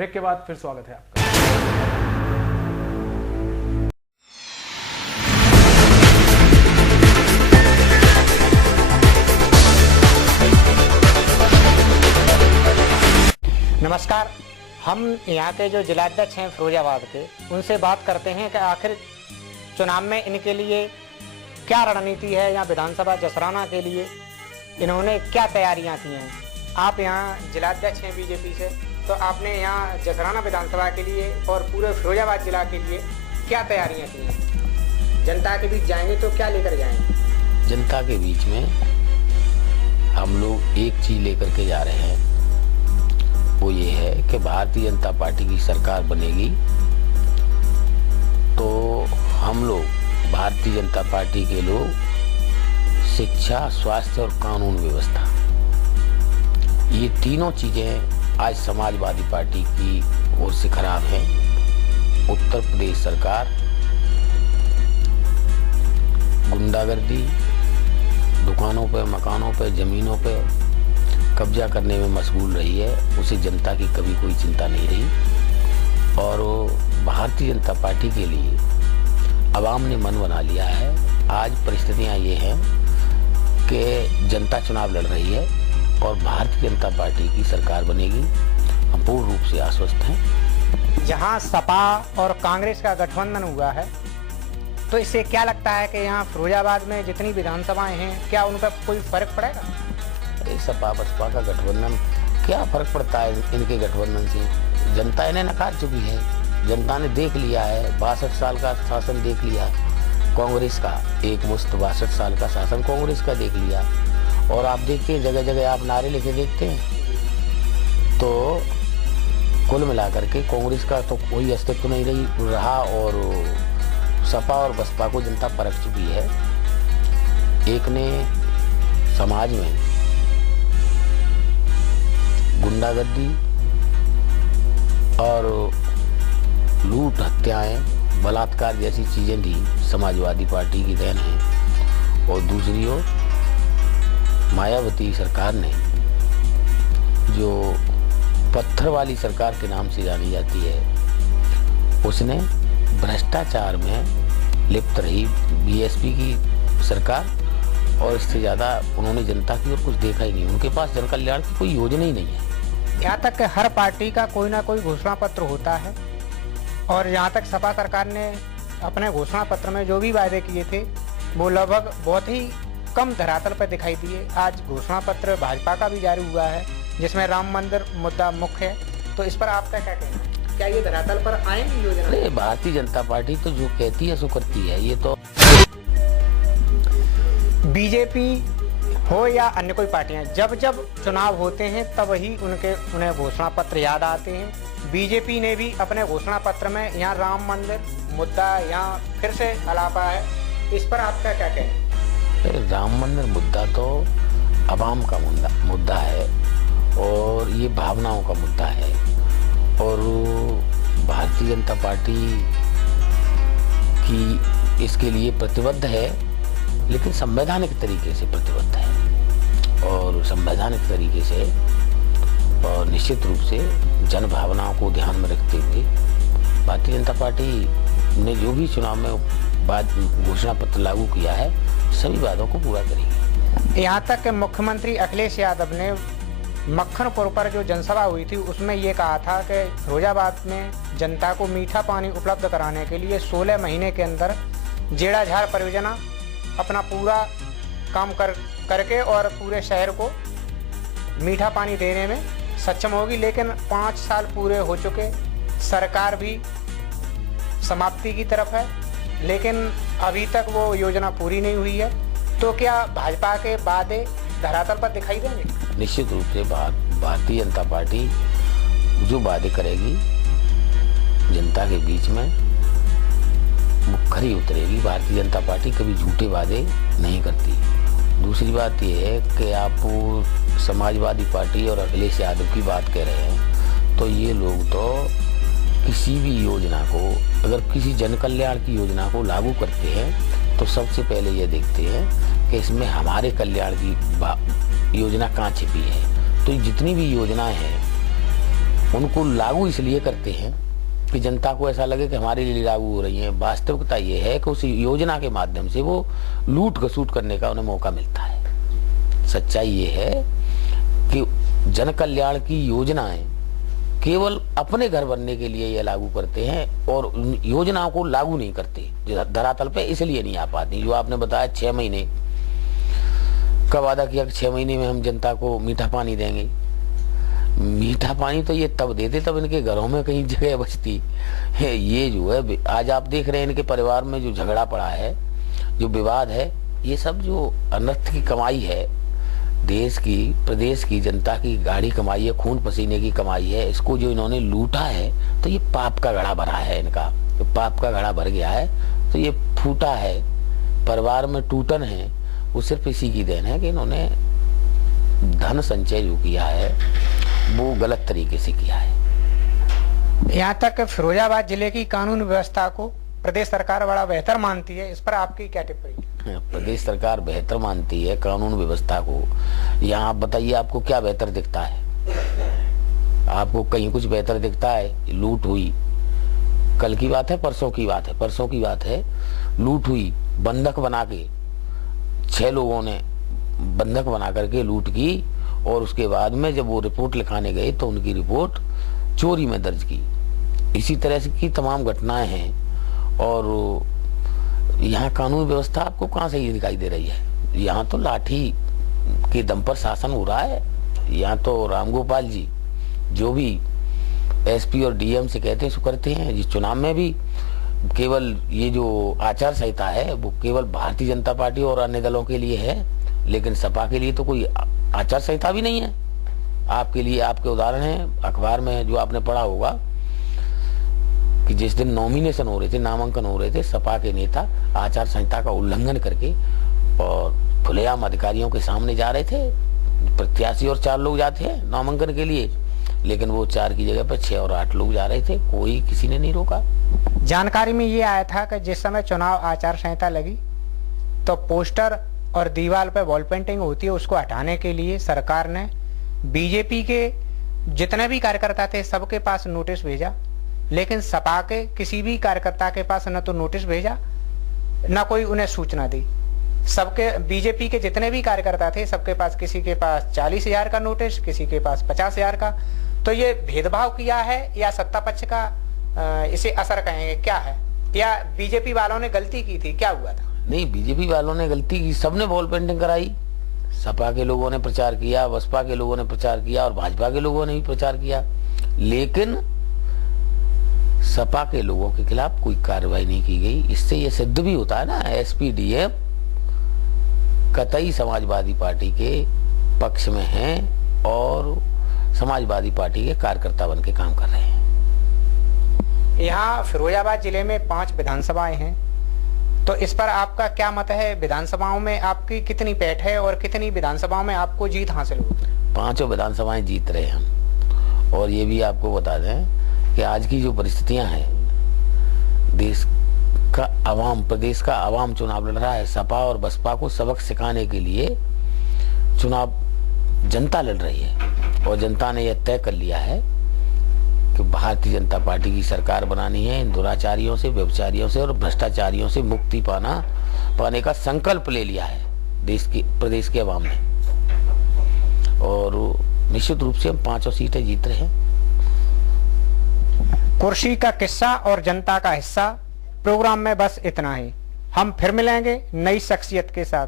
Break के बाद फिर स्वागत है आपका। नमस्कार, हम यहाँ के जो जिलाध्यक्ष हैं फिरोजाबाद के, उनसे बात करते हैं कि आखिर चुनाव में इनके लिए क्या रणनीति है या विधानसभा जसराना के लिए इन्होंने क्या तैयारियां की हैं। आप यहाँ जिलाध्यक्ष हैं बीजेपी से, तो आपने यहाँ जसराना विधानसभा के लिए और पूरे फिरोजाबाद जिला के लिए क्या तैयारियां की हैं? जनता के बीच जाएंगे तो क्या लेकर जाएंगे? जनता के बीच में हम लोग एक चीज लेकर के जा रहे हैं, वो ये है कि भारतीय जनता पार्टी की सरकार बनेगी तो हम लोग भारतीय जनता पार्टी के लोग शिक्षा, स्वास्थ्य और कानून व्यवस्था, ये तीनों चीजें आज समाजवादी पार्टी की ओर से खराब हैं। उत्तर प्रदेश सरकार गुंडागर्दी, दुकानों पे, मकानों पे, जमीनों पे कब्जा करने में मशगूल रही है, उसे जनता की कभी कोई चिंता नहीं रही। और भारतीय जनता पार्टी के लिए आवाम ने मन बना लिया है। आज परिस्थितियां ये हैं कि जनता चुनाव लड़ रही है और भारतीय जनता पार्टी की सरकार बनेगी, हम पूर्ण रूप से आश्वस्त हैं। जहां सपा और कांग्रेस का गठबंधन हुआ है, तो इससे क्या लगता है कि यहाँ फिरोजाबाद में जितनी विधानसभाएं हैं, क्या उन पर कोई फर्क पड़ेगा? सपा बसपा का गठबंधन क्या फर्क पड़ता है इनके गठबंधन से? जनता इन्हें नकार चुकी है, जनता ने देख लिया है। 62 साल का शासन देख लिया कांग्रेस का, एक मुश्त 62 साल का शासन कांग्रेस का देख लिया। और आप देखते हैं जगह जगह आप नारे लेके देखते हैं, तो कुल मिलाकर के कांग्रेस का तो कोई अस्तित्व नहीं रहा और सपा और बसपा को जनता परख चुकी है। एक ने समाज में गुंडागर्दी और लूट, हत्याएं, बलात्कार जैसी चीजें भी समाजवादी पार्टी की देन है। और दूसरी ओर मायावती सरकार ने, जो पत्थर वाली सरकार के नाम से जानी जाती है, उसने भ्रष्टाचार में लिप्त रही बीएसपी की सरकार, और इससे ज्यादा उन्होंने जनता की ओर कुछ देखा ही नहीं। उनके पास जन कल्याण की कोई योजना ही नहीं है। यहाँ तक कि हर पार्टी का कोई ना कोई घोषणा पत्र होता है, और यहाँ तक सपा सरकार ने अपने घोषणा पत्र में जो भी वायदे किए थे वो लगभग बहुत ही कम धरातल पर दिखाई दिए। आज घोषणा पत्र भाजपा का भी जारी हुआ है, जिसमें राम मंदिर मुद्दा मुख्य है, तो इस पर आपका क्या कहना है? क्या ये धरातल पर आएंगी योजना? भारतीय जनता पार्टी तो जो कहती है सो करती है। ये तो बीजेपी हो या अन्य कोई पार्टियां, जब जब चुनाव होते हैं तब ही उन्हें घोषणा पत्र याद आते हैं। बीजेपी ने भी अपने घोषणा पत्र में यहाँ राम मंदिर मुद्दा यहाँ फिर से अलापा है, इस पर आपका क्या कहना है? राम मंदिर मुद्दा तो आवाम का मुद्दा है और ये भावनाओं का मुद्दा है, और भारतीय जनता पार्टी की इसके लिए प्रतिबद्ध है, लेकिन संवैधानिक तरीके से प्रतिबद्ध है। और संवैधानिक तरीके से और निश्चित रूप से जन भावनाओं को ध्यान में रखते हुए भारतीय जनता पार्टी ने जो भी चुनाव में घोषणा पत्र लागू किया है, सभी वादों को पूरा करेगी। यहाँ तक कि मुख्यमंत्री अखिलेश यादव ने मक्खनपुर पर जो जनसभा हुई थी, उसमें ये कहा था कि फिरोजाबाद में जनता को मीठा पानी उपलब्ध कराने के लिए 16 महीने के अंदर जेड़ाझाड़ परियोजना अपना पूरा काम करके और पूरे शहर को मीठा पानी देने में सक्षम होगी। लेकिन 5 साल पूरे हो चुके, सरकार भी समाप्ति की तरफ है, लेकिन अभी तक वो योजना पूरी नहीं हुई है। तो क्या भाजपा के वादे धरातल पर दिखाई देंगे? निश्चित रूप से भारतीय जनता पार्टी जो वादे करेगी जनता के बीच में खरी उतरेगी। भारतीय जनता पार्टी कभी झूठे वादे नहीं करती। दूसरी बात यह है कि आप समाजवादी पार्टी और अखिलेश यादव की बात कह रहे हैं, तो ये लोग तो किसी भी योजना को, अगर किसी जन कल्याण की योजना को लागू करते हैं तो सबसे पहले ये देखते हैं कि इसमें हमारे कल्याण की योजना कहाँ छिपी है। तो जितनी भी योजनाएं हैं उनको लागू इसलिए करते हैं कि जनता को ऐसा लगे कि हमारे लिए लागू हो रही है। वास्तविकता ये है कि उस योजना के माध्यम से वो लूट घसूट करने का उन्हें मौका मिलता है। सच्चाई ये है कि जन कल्याण की योजनाएं केवल अपने घर बनने के लिए ये लागू करते हैं और उन योजनाओं को लागू नहीं करते धरातल पे, इसलिए नहीं आ पाती। जो आपने बताया 6 महीने का वादा किया कि 6 महीने में हम जनता को मीठा पानी देंगे। मीठा पानी तो ये तब देते तब इनके घरों में कहीं जगह बचती है। ये जो है आज आप देख रहे हैं इनके परिवार में जो झगड़ा पड़ा है, जो विवाद है, ये सब जो अनर्थ की कमाई है, देश की प्रदेश की जनता की गाढ़ी कमाई है, खून पसीने की कमाई है, इसको जो इन्होंने लूटा है तो ये पाप का घड़ा भरा है। इनका तो पाप का घड़ा भर गया है तो ये फूटा है, परिवार में टूटन है, वो सिर्फ इसी की देन है कि इन्होंने धन संचय जो किया है वो गलत तरीके से किया है। यहाँ तक फिरोजाबाद जिले की कानून व्यवस्था को प्रदेश सरकार बड़ा बेहतर मानती है, इस पर आपकी क्या टिप्पणी? प्रदेश सरकार बेहतर मानती है कानून व्यवस्था को। यहाँ आप बताइए आपको क्या बेहतर दिखता है? आपको कहीं कुछ बेहतर दिखता है? लूट हुई, कल की बात है, परसों की बात है, परसों की बात है, लूट हुई, बंधक बना के 6 लोगों ने बंधक बना करके लूट की और उसके बाद में जब वो रिपोर्ट लिखाने गए तो उनकी रिपोर्ट चोरी में दर्ज की। इसी तरह से की तमाम घटनाएं हैं और यहाँ कानून व्यवस्था आपको कहाँ से ये दिखाई दे रही है? यहाँ तो लाठी के दम पर शासन हो रहा है। यहाँ तो रामगोपाल जी जो भी एसपी और डीएम से कहते हैं सो करते हैं। इस चुनाव में भी केवल ये जो आचार संहिता है वो केवल भारतीय जनता पार्टी और अन्य दलों के लिए है, लेकिन सपा के लिए तो कोई आचार संहिता भी नहीं है। आपके लिए आपके उदाहरण है अखबार में जो आपने पढ़ा होगा कि जिस दिन नॉमिनेशन हो रहे थे, नामांकन हो रहे थे, सपा के नेता आचार संहिता का उल्लंघन करके और खुलेआम अधिकारियों के सामने जा रहे थे। प्रत्याशी और 4 लोग जाते हैं नामांकन के लिए, लेकिन वो 4 की जगह पर 6 और 8 लोग जा रहे थे, कोई किसी ने नहीं रोका। जानकारी में ये आया था कि जिस समय चुनाव आचार संहिता लगी तो पोस्टर और दीवार पे वॉल पेंटिंग होती है, उसको हटाने के लिए सरकार ने बीजेपी के जितने भी कार्यकर्ता थे सबके पास नोटिस भेजा, लेकिन सपा के किसी भी कार्यकर्ता के पास न तो नोटिस भेजा न कोई उन्हें सूचना दी। सबके बीजेपी के जितने भी कार्यकर्ता थे सबके पास, किसी के पास 40,000 का नोटिस, किसी के पास 50,000 का। तो ये भेदभाव किया है या सत्ता पक्ष का इसे असर कहेंगे, क्या है? या बीजेपी वालों ने गलती की थी, क्या हुआ था? नहीं, बीजेपी वालों ने गलती की, सबने वॉल पेंटिंग कराई। सपा के लोगों ने प्रचार किया, बसपा के लोगों ने प्रचार किया और भाजपा के लोगों ने भी प्रचार किया, लेकिन सपा के लोगों के खिलाफ कोई कार्रवाई नहीं की गई। इससे ये सिद्ध भी होता है ना, एसपी डीएम कतई समाजवादी पार्टी के पक्ष में हैं और समाजवादी पार्टी के कार्यकर्ता बन के काम कर रहे हैं। यहाँ फिरोजाबाद जिले में 5 विधानसभाएं हैं, तो इस पर आपका क्या मत है? विधानसभाओं में आपकी कितनी पैठ है और कितनी विधानसभाओं में आपको जीत हासिल हुई? 5 विधानसभाएं जीत रहे हम। और ये भी आपको बता दें कि आज की जो परिस्थितियां हैं, देश का आवाम, प्रदेश का आवाम चुनाव लड़ रहा है। सपा और बसपा को सबक सिखाने के लिए चुनाव जनता लड़ रही है और जनता ने यह तय कर लिया है कि भारतीय जनता पार्टी की सरकार बनानी है। इन दुराचारियों से, व्यभिचारियों से और भ्रष्टाचारियों से मुक्ति पाने का संकल्प ले लिया है देश की, प्रदेश के आवाम ने। और निश्चित रूप से हम 5 सीटें जीत रहे हैं। कुर्सी का किस्सा और जनता का हिस्सा प्रोग्राम में बस इतना ही। हम फिर मिलेंगे नई शख्सियत के साथ।